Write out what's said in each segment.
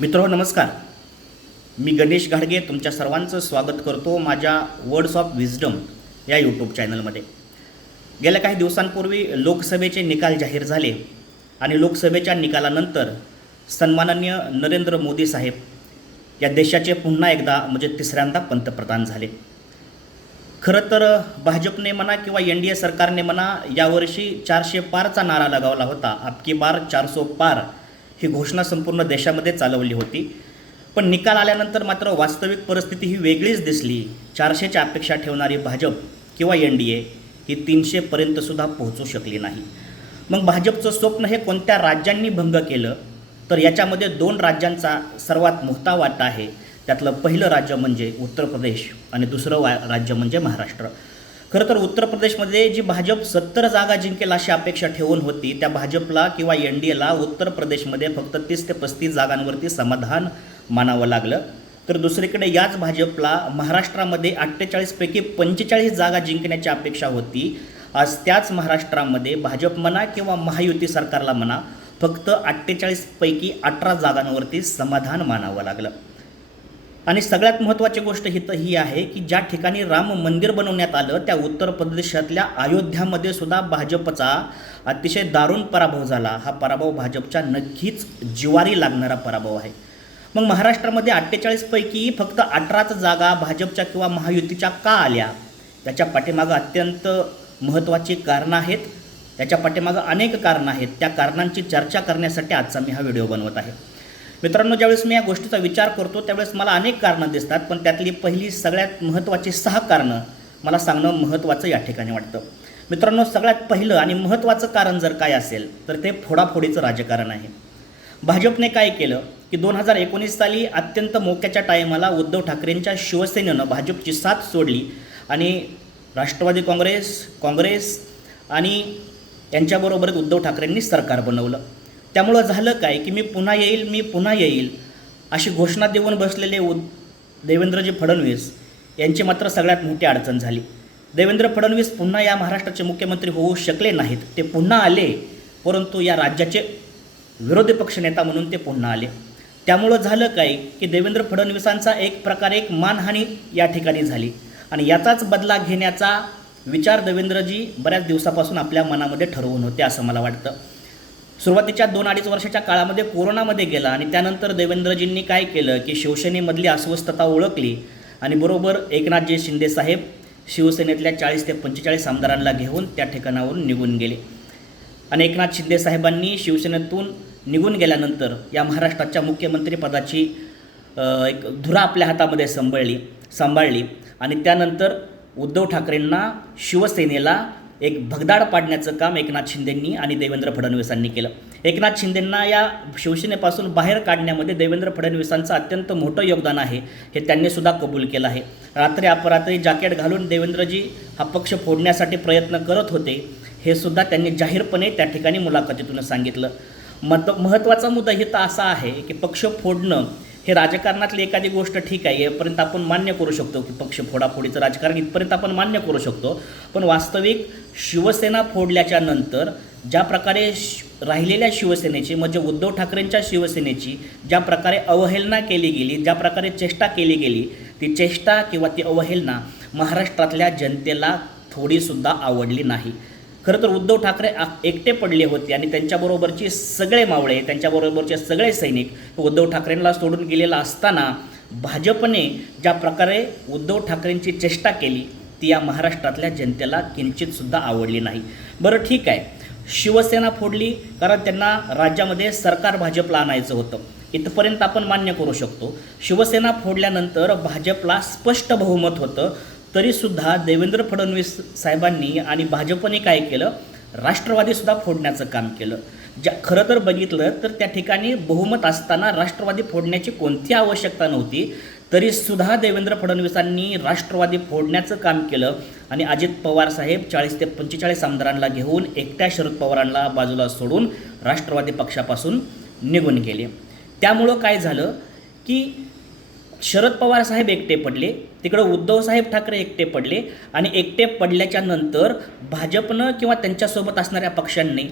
मित्रांनो नमस्कार. मी गणेश घाडगे तुमच्या सर्वांचं स्वागत करतो माझ्या वर्ड्स ऑफ विजडम या यूट्यूब चॅनलमध्ये. गेल्या काही दिवसांपूर्वी लोकसभेचे निकाल जाहीर झाले आणि लोकसभेच्या निकालानंतर सन्माननीय नरेंद्र मोदी साहेब या देशाचे पुन्हा एकदा म्हणजे तिसऱ्यांदा पंतप्रधान झाले. खरं तर भाजपने म्हणा किंवा NDA सरकारने म्हणा यावर्षी 400 पारचा नारा लगावला होता. अबकी बार 400 पार ही घोषणा संपूर्ण देशामध्ये चालवली होती. पण निकाल आल्यानंतर मात्र वास्तविक परिस्थिती ही वेगळीच दिसली. 400च्या अपेक्षा ठेवणारी भाजप किंवा NDA ही 300पर्यंतसुद्धा पोहोचू शकली नाही. मग भाजपचं स्वप्न हे कोणत्या राज्यांनी भंग केलं तर याच्यामध्ये 2 राज्यांचा सर्वात मोठा वाटा आहे. त्यातलं पहिलं राज्य म्हणजे उत्तर प्रदेश आणि दुसरं राज्य म्हणजे महाराष्ट्र. खरं तर उत्तर प्रदेशमध्ये जी भाजप 70 जागा जिंकेल अशी अपेक्षा ठेवून होती त्या भाजपला किंवा NDAला उत्तर प्रदेशमध्ये फक्त 30 ते 35 जागांवरती समाधान मानावं लागलं. तर दुसरीकडे याच भाजपला महाराष्ट्रामध्ये 48 पैकी 45 जागा जिंकण्याची अपेक्षा होती. आज त्याच महाराष्ट्रामध्ये भाजप म्हणा किंवा महायुती सरकारला म्हणा फक्त 48 पैकी 18 जागांवरती समाधान मानावं लागलं. आणि सगळ्यात महत्त्वाची गोष्ट ही आहे की ज्या ठिकाणी राम मंदिर बनवण्यात आलं त्या उत्तर प्रदेशातल्या अयोध्यामध्ये सुद्धा भाजपचा अतिशय दारुण पराभव झाला. हा पराभव भाजपच्या नक्कीच जिवारी लागणारा पराभव आहे. मग महाराष्ट्रामध्ये 48 पैकी फक्त 18च जागा भाजपच्या किंवा महायुतीच्या का आल्या त्याच्या पाठीमागं अत्यंत महत्त्वाची कारणं आहेत. त्याच्या पाठीमागं अनेक कारणं आहेत. त्या कारणांची चर्चा करण्यासाठी आजचा मी हा व्हिडिओ बनवत आहे. मित्रांनो, ज्यावेळेस मी या गोष्टीचा विचार करतो त्यावेळेस मला अनेक कारणं दिसतात, पण त्यातली पहिली सगळ्यात महत्त्वाची 6 कारणं मला सांगणं महत्त्वाचं या ठिकाणी वाटतं. मित्रांनो, सगळ्यात पहिलं आणि महत्त्वाचं कारण जर काय असेल तर ते फोडाफोडीचं राजकारण आहे. भाजपने काय केलं की 2019 साली अत्यंत मोक्याच्या टायमाला उद्धव ठाकरेंच्या शिवसेनेनं भाजपची साथ सोडली आणि राष्ट्रवादी काँग्रेस आणि यांच्याबरोबरच उद्धव ठाकरेंनी सरकार बनवलं. त्यामुळं झालं काय की मी पुन्हा येईल अशी घोषणा देऊन बसलेले देवेंद्रजी फडणवीस यांची मात्र सगळ्यात मोठी अडचण झाली. देवेंद्र फडणवीस पुन्हा या महाराष्ट्राचे मुख्यमंत्री होऊ शकले नाहीत. ते पुन्हा आले, परंतु या राज्याचे विरोधी पक्षनेता म्हणून ते पुन्हा आले. त्यामुळं झालं काय की देवेंद्र फडणवीसांचा एक प्रकारे एक मानहानी या ठिकाणी झाली आणि याचाच बदला घेण्याचा विचार देवेंद्रजी बऱ्याच दिवसापासून आपल्या मनामध्ये ठरवून होते असं मला वाटतं. सुरुवातीच्या 2-2.5 वर्षाच्या काळामध्ये कोरोनामध्ये गेला आणि त्यानंतर देवेंद्रजींनी काय केलं की शिवसेनेमधली अस्वस्थता ओळखली आणि बरोबर एकनाथजी शिंदेसाहेब शिवसेनेतल्या 40 ते 45 आमदारांना घेऊन त्या ठिकाणावरून निघून गेले. आणि एकनाथ शिंदेसाहेबांनी शिवसेनेतून निघून गेल्यानंतर या महाराष्ट्राच्या मुख्यमंत्रीपदाची एक धुरा आपल्या हातामध्ये सांभाळली आणि त्यानंतर उद्धव ठाकरेंना शिवसेनेला एक भगदाड पाडण्याचं काम एकनाथ शिंदेंनी आणि देवेंद्र फडणवीसांनी केलं. एकनाथ शिंदेंना या शिवसेनेपासून बाहेर काढण्यामध्ये देवेंद्र फडणवीसांचं अत्यंत मोठं योगदान आहे हे त्यांनीसुद्धा कबूल केलं आहे. रात्री अपरात्री जॅकेट घालून देवेंद्रजी हा पक्ष फोडण्यासाठी प्रयत्न करत होते हे सुद्धा त्यांनी जाहीरपणे त्या ठिकाणी मुलाखतीतून सांगितलं. महत्त्वाचा मुद्दा इथं असा आहे की पक्ष फोडणं हे राजकारणातली एखादी गोष्ट ठीक आहे, यापर्यंत आपण मान्य करू शकतो की पक्ष फोडाफोडीचं राजकारण इथपर्यंत आपण मान्य करू शकतो. पण वास्तविक शिवसेना फोडल्याच्या नंतर ज्या प्रकारे राहिलेल्या शिवसेनेची म्हणजे उद्धव ठाकरेंच्या शिवसेनेची ज्या प्रकारे अवहेलना केली गेली, ज्या प्रकारे चेष्टा केली गेली, ती चेष्टा किंवा ती अवहेलना महाराष्ट्रातल्या जनतेला थोडीसुद्धा आवडली नाही. खरं तर उद्धव ठाकरे एकटे पडले होते आणि त्यांच्याबरोबरचे सगळे मावळे, त्यांच्याबरोबरचे सगळे सैनिक उद्धव ठाकरेंना सोडून गेलेला असताना भाजपने ज्या प्रकारे उद्धव ठाकरेंची चेष्टा केली ती या महाराष्ट्रातल्या जनतेला किंचितसुद्धा आवडली नाही. बरं ठीक आहे, शिवसेना फोडली कारण त्यांना राज्यामध्ये सरकार भाजपला आणायचं होतं, इथपर्यंत आपण मान्य करू शकतो. शिवसेना फोडल्यानंतर भाजपला स्पष्ट बहुमत होतं, तरीसुद्धा देवेंद्र फडणवीस साहेबांनी आणि भाजपने काय केलं, राष्ट्रवादीसुद्धा फोडण्याचं काम केलं. खरं तर बघितलं तर त्या ठिकाणी बहुमत असताना राष्ट्रवादी फोडण्याची कोणती आवश्यकता नव्हती, तरीसुद्धा देवेंद्र फडणवीसांनी राष्ट्रवादी फोडण्याचं काम केलं आणि अजित पवार साहेब 40 ते 45 आमदारांना घेऊन एकट्या शरद पवारांना बाजूला सोडून राष्ट्रवादी पक्षापासून निघून गेले. त्यामुळं काय झालं की शरद पवार साहेब एकटे पडले, तिकडं उद्धवसाहेब ठाकरे एकटे पडले आणि एकटे पडल्याच्या नंतर भाजपनं किंवा त्यांच्यासोबत असणाऱ्या पक्षांनी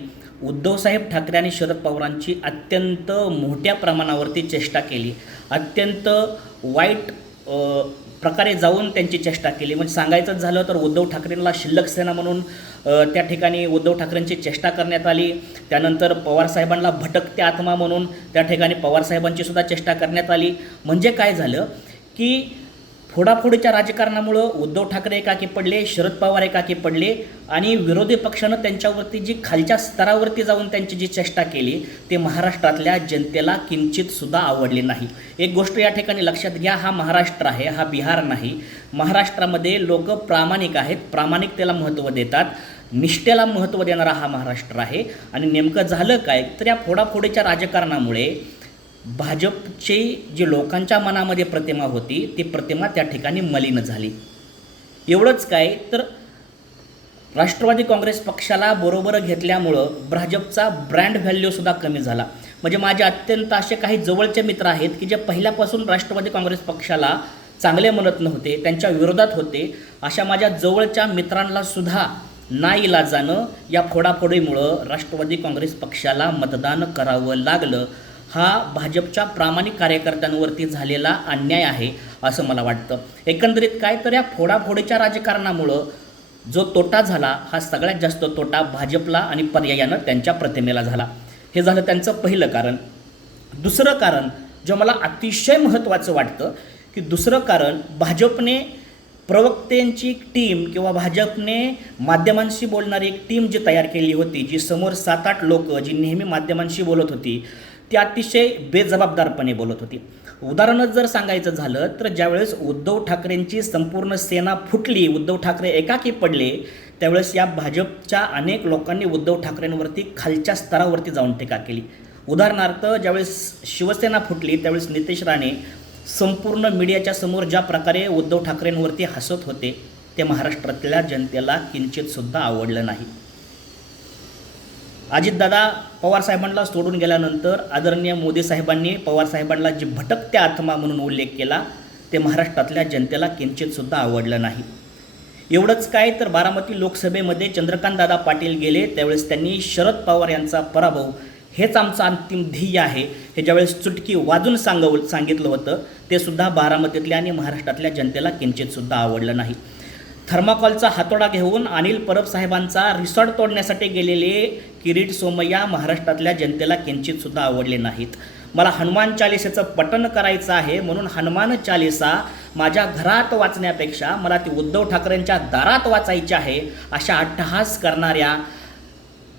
उद्धवसाहेब ठाकरे आणि शरद पवारांची अत्यंत मोठ्या प्रमाणावरती चेष्टा केली, अत्यंत वाईट प्रकारे जाऊन त्यांची चेष्टा केली. म्हणजे सांगायचं झालं तर उद्धव ठाकरेंना शिल्लक सेना म्हणून त्या ठिकाणी उद्धव ठाकरेंची चेष्टा करण्यात आली. त्यानंतर पवारसाहेबांना भटकते आत्मा म्हणून त्या ठिकाणी पवारसाहेबांची सुद्धा चेष्टा करण्यात आली. म्हणजे काय झालं की फोडाफोडीच्या राजकारणामुळं उद्धव ठाकरे एकाकी पडले, शरद पवार एकाकी पडले आणि विरोधी पक्षानं त्यांच्यावरती जी खालच्या स्तरावरती जाऊन त्यांची जी चेष्टा केली ते महाराष्ट्रातल्या जनतेला किंचितसुद्धा आवडले नाही. एक गोष्ट या ठिकाणी लक्षात घ्या, हा महाराष्ट्र आहे, हा बिहार नाही. महाराष्ट्रामध्ये लोक प्रामाणिक आहेत, प्रामाणिकतेला महत्त्व देतात, निष्ठेला महत्त्व देणारा हा महाराष्ट्र आहे. आणि नेमकं झालं काय तर या फोडाफोडीच्या राजकारणामुळे भाजपची जी लोकांच्या मनामध्ये प्रतिमा होती ती प्रतिमा त्या ठिकाणी मलिन झाली. एवढंच काय तर राष्ट्रवादी काँग्रेस पक्षाला बरोबर घेतल्यामुळं भाजपचा ब्रँड व्हॅल्यूसुद्धा कमी झाला. म्हणजे माझे अत्यंत असे काही जवळचे मित्र आहेत की जे पहिल्यापासून राष्ट्रवादी काँग्रेस पक्षाला चांगले म्हणत नव्हते, त्यांच्या विरोधात होते. अशा माझ्या जवळच्या मित्रांनासुद्धा नाईलाजानं या फोडाफोडीमुळं राष्ट्रवादी काँग्रेस पक्षाला मतदान करावं लागलं. हा भाजपच्या प्रामाणिक कार्यकर्त्यांवरती झालेला अन्याय आहे असं मला वाटतं. एकंदरीत काय तर या फोडाफोडीच्या राजकारणामुळं जो तोटा झाला हा सगळ्यात जास्त तोटा भाजपला आणि पर्यायानं त्यांच्या प्रतिमेला झाला. हे झालं त्यांचं पहिलं कारण. दुसरं कारण जे मला अतिशय महत्त्वाचं वाटतं की दुसरं कारण भाजपने प्रवक्त्यांची एक टीम किंवा भाजपने माध्यमांशी बोलणारी एक टीम जी तयार केली होती, जी समोर 7-8 लोक जी नेहमी माध्यमांशी बोलत होती ती अतिशय बेजबाबदारपणे बोलत होती. उदाहरणच जर सांगायचं झालं तर ज्यावेळेस उद्धव ठाकरेंची संपूर्ण सेना फुटली, उद्धव ठाकरे एकाकी पडले, त्यावेळेस या भाजपच्या अनेक लोकांनी उद्धव ठाकरेंवरती खालच्या स्तरावरती जाऊन टीका केली. उदाहरणार्थ ज्यावेळेस शिवसेना फुटली त्यावेळेस नितेश राणे संपूर्ण मीडियाच्या समोर ज्या प्रकारे उद्धव ठाकरेंवरती हसत होते ते महाराष्ट्रातल्या जनतेला किंचितसुद्धा आवडलं नाही. अजितदादा पवारसाहेबांना सोडून गेल्यानंतर आदरणीय मोदी साहेबांनी पवारसाहेबांना जी भटकत्या आत्मा म्हणून उल्लेख केला ते महाराष्ट्रातल्या जनतेला किंचितसुद्धा आवडलं नाही. एवढंच काय तर बारामती लोकसभेमध्ये चंद्रकांतदादा पाटील गेले त्यावेळेस त्यांनी शरद पवार यांचा पराभव हेच आमचं अंतिम ध्येय आहे हे ज्यावेळेस चुटकी वाजून सांगितलं होतं ते सुद्धा बारामतीतल्या आणि महाराष्ट्रातल्या जनतेला किंचितसुद्धा आवडलं नाही. थर्माकॉलचा हातोडा घेऊन अनिल परब साहेबांचा रिसॉर्ट तोडण्यासाठी गेलेले किरीट सोमय्या महाराष्ट्रातल्या जनतेला किंचितसुद्धा आवडले नाहीत. मला हनुमान चालिसेचं पठण करायचं आहे म्हणून हनुमान चालिसा माझ्या घरात वाचण्यापेक्षा मला ती उद्धव ठाकरेंच्या दारात वाचायची आहे अशा अट्टहास करणाऱ्या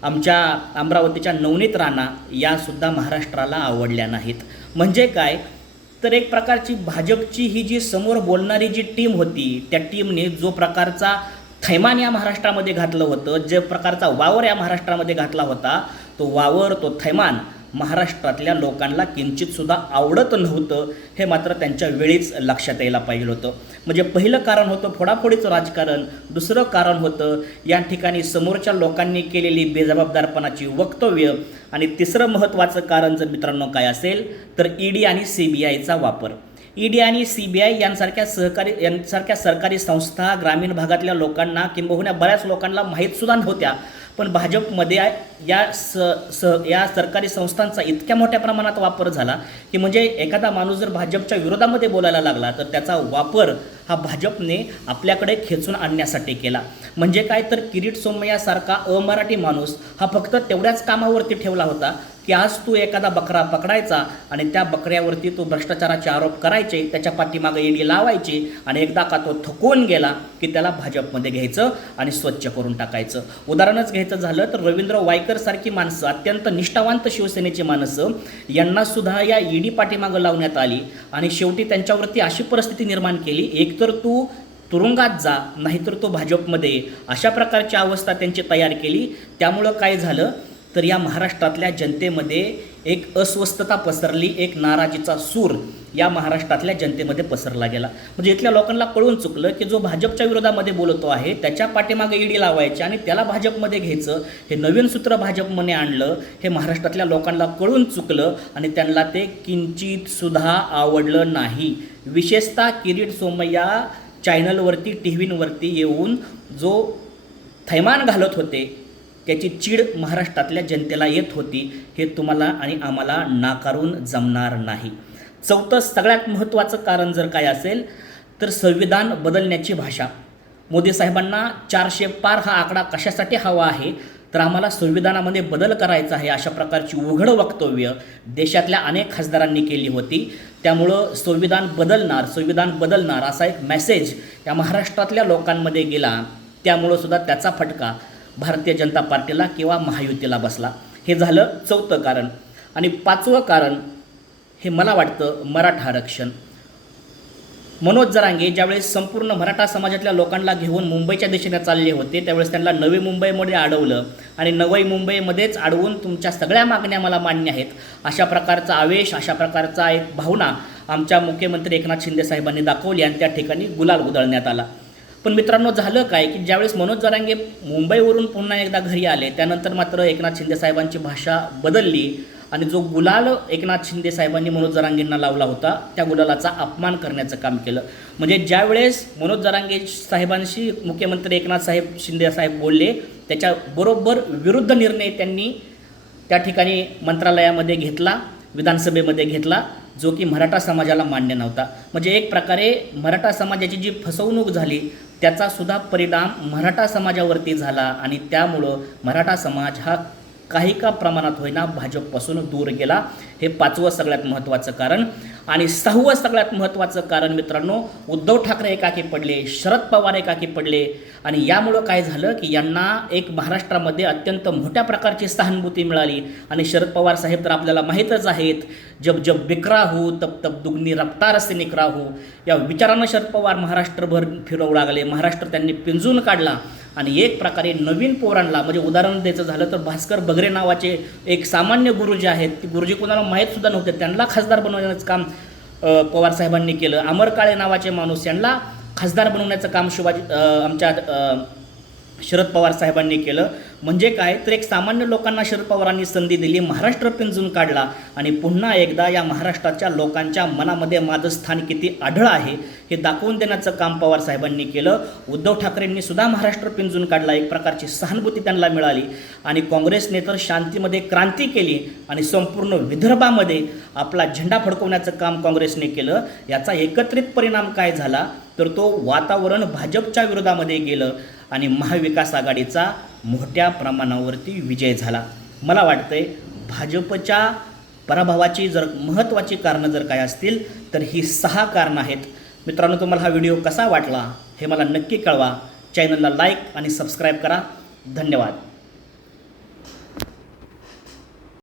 आमच्या अमरावतीच्या नवनीत राणा यासुद्धा महाराष्ट्राला आवडल्या नाहीत. म्हणजे काय तर एक प्रकारची भाजपची ही जी समोर बोलणारी जी टीम होती त्या टीमने जो प्रकारचा थैमान या महाराष्ट्रामध्ये घातलं होतं, जे प्रकारचा वावर या महाराष्ट्रामध्ये घातला होता तो वावर तो थैमान महाराष्ट्रातल्या लोकांना किंचितसुद्धा आवडत नव्हतं. हे मात्र त्यांच्या वेळीच लक्षात यायला पाहिजे होतं. म्हणजे पहिलं कारण होतं फोडाफोडीचं राजकारण, दुसरं कारण होतं या ठिकाणी समोरच्या लोकांनी केलेली बेजबाबदारपणाची वक्तव्य आणि तिसरं महत्त्वाचं कारण जर मित्रांनो काय असेल तर ईडी आणि CBIचा वापर. ईडी आणि CBI यांसारख्या सरकारी संस्था ग्रामीण भागातल्या लोकांना किंबहुना बऱ्याच लोकांना माहीतसुद्धा नव्हत्या, पण भाजपमध्ये या सरकारी संस्थांचा इतक्या मोठ्या प्रमाणात वापर झाला की म्हणजे एखादा माणूस जर भाजपच्या विरोधामध्ये बोलायला लागला तर त्याचा वापर हा भाजपने आपल्याकडे खेचून आणण्यासाठी केला. म्हणजे काय तर किरीट सोमय्यासारखा अमराठी माणूस हा फक्त तेवढ्याच कामावरती ठेवला होता की आज तू एखादा बकरा पकडायचा आणि त्या बकऱ्यावरती तू भ्रष्टाचाराचे आरोप करायचे, त्याच्या पाठीमागे ईडी लावायची आणि एकदा का तो थकून गेला की त्याला भाजपमध्ये घ्यायचं आणि स्वच्छ करून टाकायचं. उदाहरणच घ्यायचं झालं तर रवींद्र वायकर सारखी माणसं, अत्यंत निष्ठावंत शिवसेनेची माणसं यांनासुद्धा या ईडी पाठीमागं लावण्यात आली आणि शेवटी त्यांच्यावरती अशी परिस्थिती निर्माण केली, एकतर तू तुरुंगात जा नाहीतर तो भाजपमध्ये, अशा प्रकारची अवस्था त्यांची तयार केली. त्यामुळं काय झालं तर या महाराष्ट्रातल्या जनतेमध्ये एक अस्वस्थता पसरली, एक नाराजीचा सूर या महाराष्ट्रातल्या जनतेमध्ये पसरला गेला. म्हणजे इथल्या लोकांना कळून चुकलं की जो भाजपच्या विरोधामध्ये बोलतो आहे त्याच्या पाठीमागे ईडी लावायची आणि त्याला भाजपमध्ये घ्यायचं, हे नवीन सूत्र भाजपने आणलं हे महाराष्ट्रातल्या लोकांना कळून चुकलं आणि त्यांना ते किंचितसुद्धा आवडलं नाही. विशेषतः किरीट सोमय्या चॅनलवरती TV वरती येऊन जो थैमान घालत होते त्याची चीड महाराष्ट्रातल्या जनतेला येत होती, हे तुम्हाला आणि आम्हाला नाकारून जमणार नाही. चौथं सगळ्यात महत्त्वाचं कारण जर काय असेल तर संविधान बदलण्याची भाषा. मोदी साहेबांना 400 पार हा आकडा कशासाठी हवा आहे, तर आम्हाला संविधानामध्ये बदल करायचा आहे, अशा प्रकारची उघड वक्तव्य देशातल्या अनेक खासदारांनी केली होती. त्यामुळं संविधान बदलणार असा एक मेसेज या महाराष्ट्रातल्या लोकांमध्ये गेला. त्यामुळं सुद्धा त्याचा फटका भारतीय जनता पार्टीला किंवा महायुतीला बसला. हे झालं चौथं कारण. आणि पाचवं कारण हे मला वाटतं मराठा आरक्षण. मनोज जरांगे ज्यावेळेस संपूर्ण मराठा समाजातल्या लोकांना घेऊन मुंबईच्या दिशेने चालले होते, त्यावेळेस त्यांना नवी मुंबईमध्ये अडवलं आणि नवी मुंबईमध्येच अडवून तुमच्या सगळ्या मागण्या मला मान्य आहेत अशा प्रकारचा आवेश, अशा प्रकारचा एक भावना आमच्या मुख्यमंत्री एकनाथ शिंदे साहेबांनी दाखवली आणि त्या ठिकाणी गुलाल उधळण्यात आला. पण मित्रांनो, झालं काय की ज्यावेळेस मनोज जरांगे मुंबईवरून पुन्हा एकदा घरी आले, त्यानंतर मात्र एकनाथ शिंदे साहेबांची भाषा बदलली आणि जो गुलाल एकनाथ शिंदे साहेबांनी मनोज जरांगेंना लावला होता, त्या गुलालाचा अपमान करण्याचं काम केलं. म्हणजे ज्यावेळेस मनोज जरांगे साहेबांशी मुख्यमंत्री एकनाथ शिंदे साहेब बोलले, त्याच्याबरोबर विरुद्ध निर्णय त्यांनी त्या ठिकाणी मंत्रालयामध्ये घेतला, विधानसभेमध्ये घेतला, जो की मराठा समाजाला मान्य नव्हता. म्हणजे एक प्रकारे मराठा समाजाची जी फसवणूक झाली त्याचासुद्धा परिणाम मराठा समाजावरती झाला आणि त्यामुळं मराठा समाज हा काही का प्रमाणात होईना भाजपपासून दूर गेला. हे पाचवं सगळ्यात महत्त्वाचं कारण. आणि सहावं सगळ्यात महत्त्वाचं कारण मित्रांनो, उद्धव ठाकरे एकाकी पडले, शरद पवार एकाकी पडले आणि यामुळं काय झालं की यांना एक महाराष्ट्रामध्ये अत्यंत मोठ्या प्रकारची सहानुभूती मिळाली. आणि शरद पवार साहेब तर आपल्याला माहीतच आहेत, जब जब बिखरा हो तब तब दुगनी रफ्तार से निकरा हो, या विचारानं शरद पवार महाराष्ट्रभर फिरवू लागले. महाराष्ट्र त्यांनी पिंजून काढला आणि एक प्रकारे नवीन पोरांना, म्हणजे उदाहरण द्यायचं झालं तर भास्कर बगरे नावाचे एक सामान्य गुरुजी आहेत, ती गुरुजी कोणाला माहीतसुद्धा नव्हते, त्यांना खासदार बनवण्याचं काम पवारसाहेबांनी केलं. अमर काळे नावाचे माणूस यांना खासदार बनवण्याचं काम आमच्या शरद पवार साहेबांनी केलं. म्हणजे काय तर एक सामान्य लोकांना शरद पवारांनी संधी दिली, महाराष्ट्र पिंजून काढला आणि पुन्हा एकदा या महाराष्ट्राच्या लोकांच्या मनामध्ये माझं स्थान किती आढळ आहे हे दाखवून देण्याचं काम पवार साहेबांनी केलं. उद्धव ठाकरेंनी सुद्धा महाराष्ट्र पिंजून काढला, एक प्रकारची सहानुभूती त्यांना मिळाली आणि काँग्रेसने तर शांतीमध्ये क्रांती केली आणि संपूर्ण विदर्भामध्ये आपला झेंडा फडकवण्याचं काम काँग्रेसने केलं. याचा एकत्रित परिणाम काय झाला तर तो वातावरण भाजपच्या विरोधामध्ये गेलं आणि महाविकास आघाडीचा मोठ्या प्रमाणावरती विजय झाला. मला वाटतंय भाजपच्या पराभवाची जर महत्त्वाची कारणं जर काय असतील तर ही 6 कारणं आहेत. मित्रांनो, तुम्हाला हा व्हिडिओ कसा वाटला हे मला नक्की कळवा. चॅनलला लाईक आणि सबस्क्राईब करा. धन्यवाद.